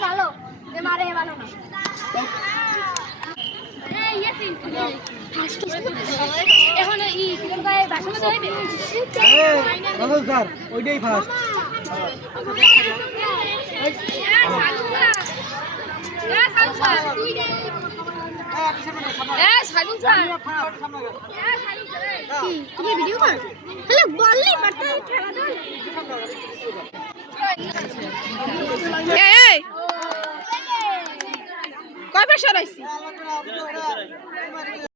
ভালো মারে ভালো না এখন ই গায়ে বাসন যাইবে ভালো স্যার ওইটাই ফার্স্ট তুমি ভিডিও কর হ্যালো বললি বাট খেলা দাও এই কয় বছর হইছে